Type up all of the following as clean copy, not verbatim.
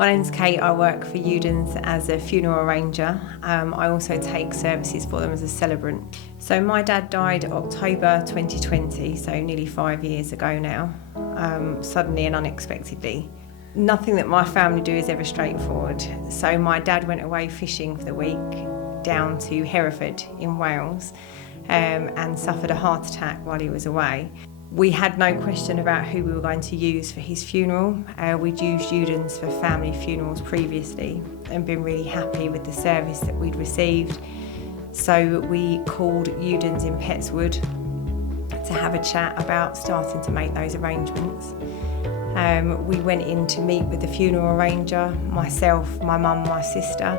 My name's Kate, I work for Uden as a funeral arranger. I also take services for them as a celebrant. So my dad died October 2020, so nearly 5 years ago now, suddenly and unexpectedly. Nothing that my family do is ever straightforward. So my dad went away fishing for the week down to Hereford in Wales and suffered a heart attack while he was away. We had no question about who we were going to use for his funeral. We'd used Udens for family funerals previously and been really happy with the service that we'd received. So we called Udens in Petswood to have a chat about starting to make those arrangements. We went in to meet with the funeral arranger, myself, my mum, my sister,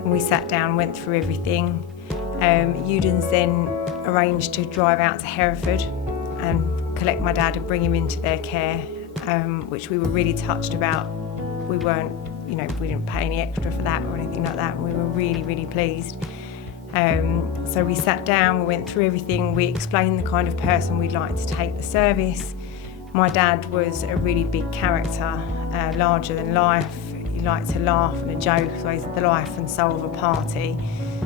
and we sat down, went through everything. Udens then arranged to drive out to Hereford and collect my dad and bring him into their care, which we were really touched about. We didn't pay any extra for that or anything like that, and we were really, really pleased. So we sat down, we went through everything, we explained the kind of person we'd like to take the service. My dad was a really big character, larger than life. He liked to laugh and a joke, so he's the life and soul of a party.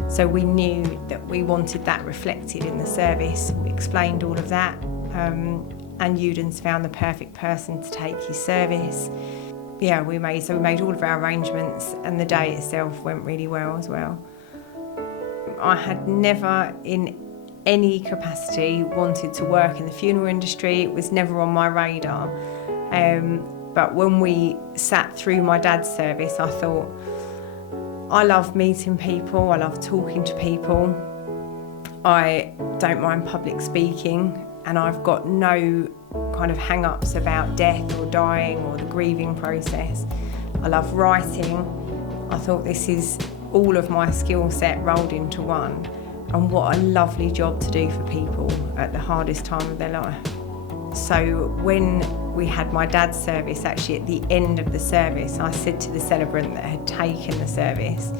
So we knew that we wanted that reflected in the service. We explained all of that. And Udens found the perfect person to take his service. Yeah, we made all of our arrangements, and the day itself went really well as well. I had never in any capacity wanted to work in the funeral industry. It was never on my radar. But when we sat through my dad's service, I thought, I love meeting people, I love talking to people. I don't mind public speaking. And I've got no kind of hang-ups about death or dying or the grieving process. I love writing. I thought this is all of my skill set rolled into one. And what a lovely job to do for people at the hardest time of their life. So when we had my dad's service, actually at the end of the service, I said to the celebrant that had taken the service,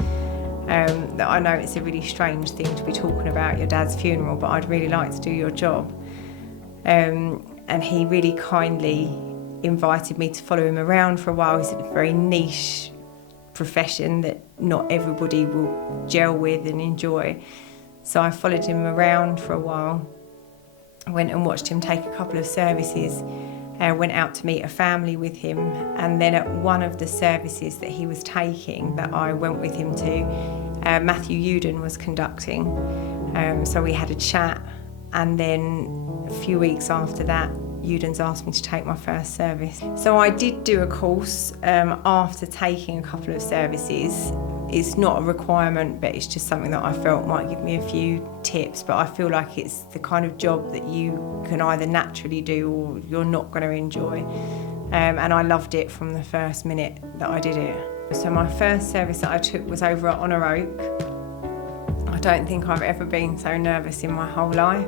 that I know it's a really strange thing to be talking about your dad's funeral, but I'd really like to do your job. And he really kindly invited me to follow him around for a while. It's a very niche profession that not everybody will gel with and enjoy. So I followed him around for a while, went and watched him take a couple of services, went out to meet a family with him, and then at one of the services that he was taking that I went with him to, Matthew Uden was conducting. So we had a chat. And then a few weeks after that, Udens asked me to take my first service. So I did do a course after taking a couple of services. It's not a requirement, but it's just something that I felt might give me a few tips. But I feel like it's the kind of job that you can either naturally do or you're not going to enjoy. And I loved it from the first minute that I did it. So my first service that I took was over at Honour Oak. I don't think I've ever been so nervous in my whole life.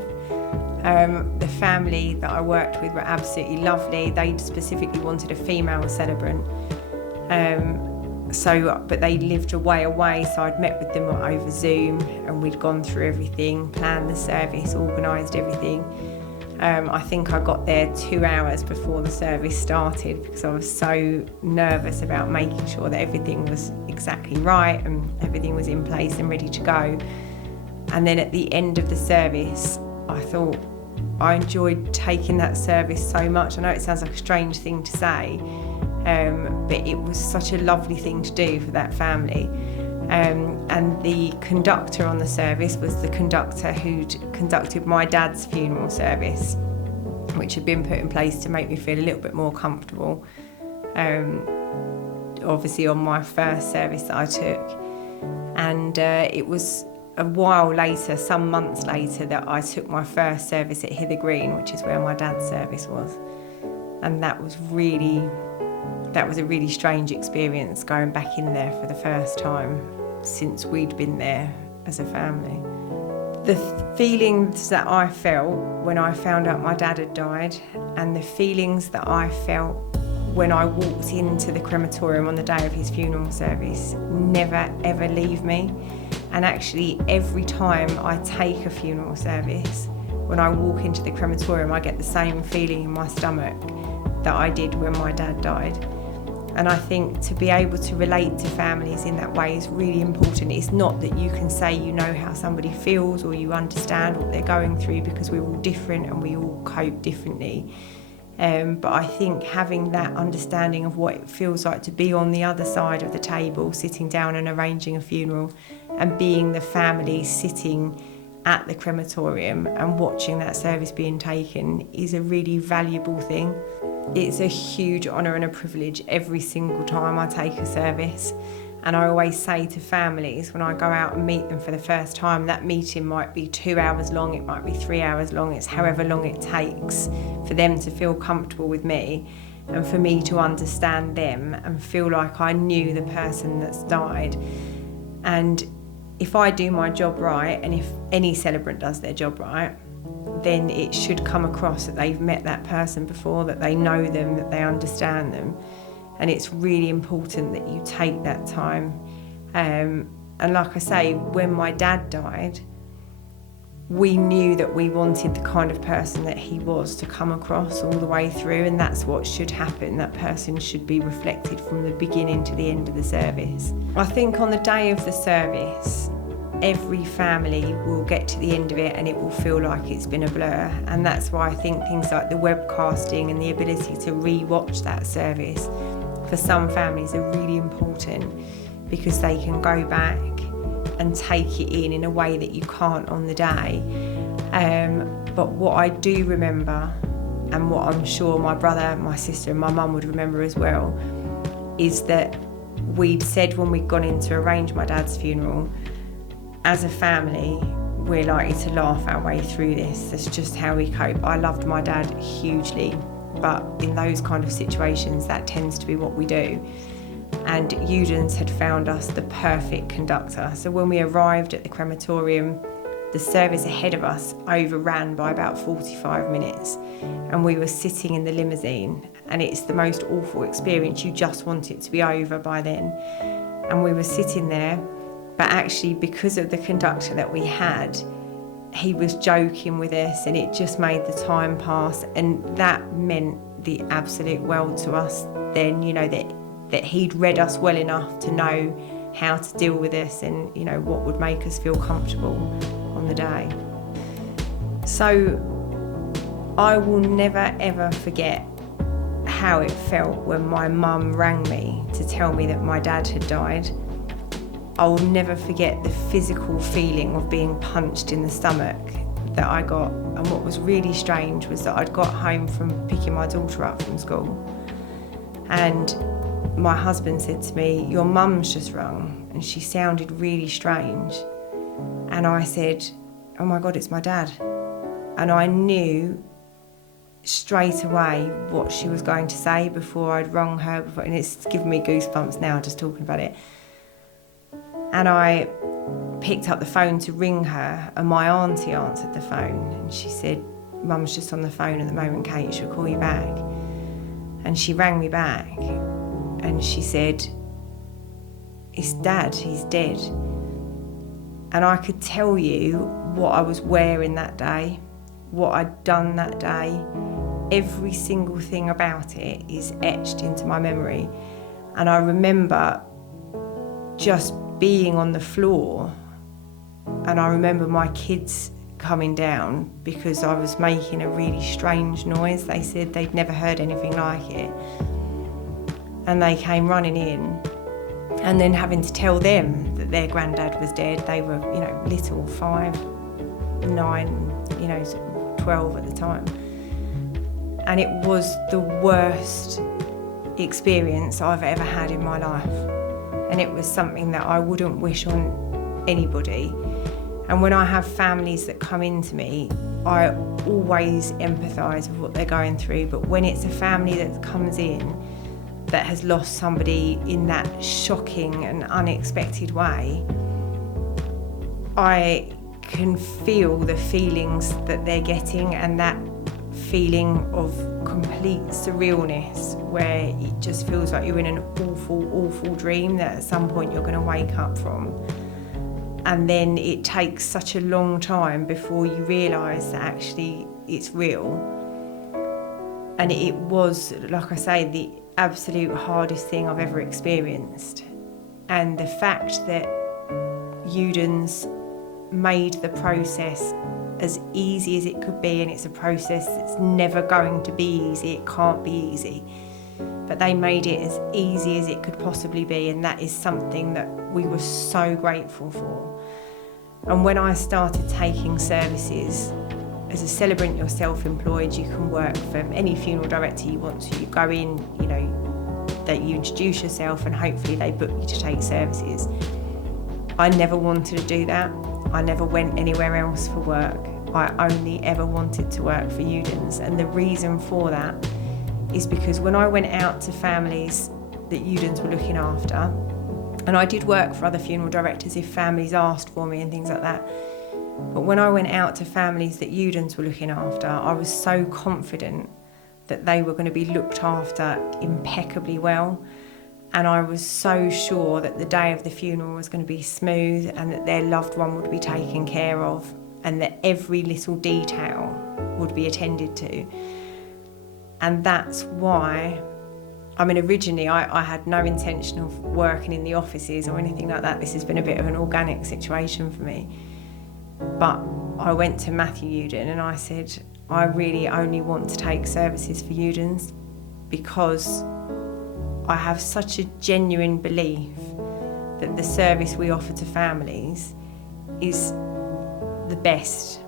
The family that I worked with were absolutely lovely. They specifically wanted a female celebrant. But they lived away, so I'd met with them over Zoom and we'd gone through everything, planned the service, organised everything. I think I got there 2 hours before the service started because I was so nervous about making sure that everything was exactly right and everything was in place and ready to go. And then at the end of the service, I thought I enjoyed taking that service so much. I know it sounds like a strange thing to say, but it was such a lovely thing to do for that family. And the conductor on the service was the conductor who'd conducted my dad's funeral service, which had been put in place to make me feel a little bit more comfortable. Obviously on my first service that I took. And it was a while later, some months later, that I took my first service at Hither Green, which is where my dad's service was. And that was a really strange experience, going back in there for the first time since we'd been there as a family. The feelings that I felt when I found out my dad had died, and the feelings that I felt when I walked into the crematorium on the day of his funeral service never ever leave me. And actually every time I take a funeral service, when I walk into the crematorium, I get the same feeling in my stomach that I did when my dad died. And I think to be able to relate to families in that way is really important. It's not that you can say you know how somebody feels or you understand what they're going through, because we're all different and we all cope differently. But I think having that understanding of what it feels like to be on the other side of the table, sitting down and arranging a funeral, and being the family sitting at the crematorium and watching that service being taken is a really valuable thing. It's a huge honour and a privilege every single time I take a service. And I always say to families when I go out and meet them for the first time, that meeting might be 2 hours long, it might be 3 hours long, it's however long it takes for them to feel comfortable with me and for me to understand them and feel like I knew the person that's died. And if I do my job right, and if any celebrant does their job right, then it should come across that they've met that person before, that they know them, that they understand them. And it's really important that you take that time. And like I say, when my dad died, we knew that we wanted the kind of person that he was to come across all the way through, and that's what should happen. That person should be reflected from the beginning to the end of the service. I think on the day of the service, every family will get to the end of it and it will feel like it's been a blur. And that's why I think things like the webcasting and the ability to re-watch that service for some families are really important, because they can go back and take it in a way that you can't on the day. But what I do remember, and what I'm sure my brother, my sister and my mum would remember as well, is that we'd said when we'd gone in to arrange my dad's funeral, as a family, we're likely to laugh our way through this. That's just how we cope. I loved my dad hugely, but in those kind of situations, that tends to be what we do. And Udens had found us the perfect conductor. So when we arrived at the crematorium, the service ahead of us overran by about 45 minutes. And we were sitting in the limousine, and it's the most awful experience. You just want it to be over by then. And we were sitting there, but actually because of the conductor that we had, he was joking with us, and it just made the time pass. And that meant the absolute world to us then, you know, that he'd read us well enough to know how to deal with us and, you know, what would make us feel comfortable on the day. So I will never ever forget how it felt when my mum rang me to tell me that my dad had died. I will never forget the physical feeling of being punched in the stomach that I got. And what was really strange was that I'd got home from picking my daughter up from school, and my husband said to me, "Your mum's just rung and she sounded really strange." And I said, "Oh my God, it's my dad." And I knew straight away what she was going to say before I'd rung her before, and it's given me goosebumps now just talking about it. And I picked up the phone to ring her, and my auntie answered the phone, and she said, "Mum's just on the phone at the moment, Kate, she'll call you back." And she rang me back and she said, "It's Dad, he's dead." And I could tell you what I was wearing that day, what I'd done that day. Every single thing about it is etched into my memory. And I remember just being on the floor, and I remember my kids coming down because I was making a really strange noise. They said they'd never heard anything like it. And they came running in, and then having to tell them that their granddad was dead. They were, you know, little, 5, 9, 12 at the time. And it was the worst experience I've ever had in my life. And it was something that I wouldn't wish on anybody. And when I have families that come into me, I always empathise with what they're going through. But when it's a family that comes in that has lost somebody in that shocking and unexpected way, I can feel the feelings that they're getting, and that feeling of complete surrealness where it just feels like you're in an awful, awful dream that at some point you're going to wake up from. And then it takes such a long time before you realise that actually it's real. And it was, like I say, absolute hardest thing I've ever experienced. And the fact that Uden's made the process as easy as it could be, and it's a process that's never going to be easy, it can't be easy, but they made it as easy as it could possibly be, and that is something that we were so grateful for. And when I started taking services, as a celebrant, you're self-employed, you can work for any funeral director you want to. You go in, that you introduce yourself and hopefully they book you to take services. I never wanted to do that. I never went anywhere else for work. I only ever wanted to work for Udens. And the reason for that is because when I went out to families that Udens were looking after, and I did work for other funeral directors if families asked for me and things like that, but when I went out to families that Udens were looking after, I was so confident that they were going to be looked after impeccably well. And I was so sure that the day of the funeral was going to be smooth and that their loved one would be taken care of and that every little detail would be attended to. And that's why, originally I had no intention of working in the offices or anything like that. This has been a bit of an organic situation for me. But I went to Matthew Uden and I said, I really only want to take services for Udens because I have such a genuine belief that the service we offer to families is the best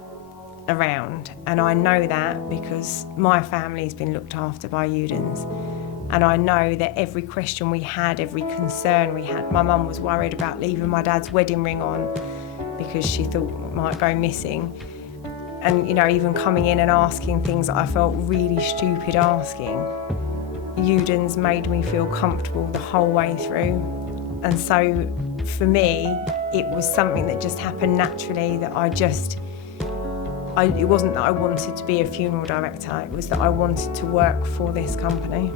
around. And I know that because my family's been looked after by Udens. And I know that every question we had, every concern we had, my mum was worried about leaving my dad's wedding ring on because she thought it might go missing. And, even coming in and asking things that I felt really stupid asking, Udens made me feel comfortable the whole way through. And so for me, it was something that just happened naturally, that it wasn't that I wanted to be a funeral director, it was that I wanted to work for this company.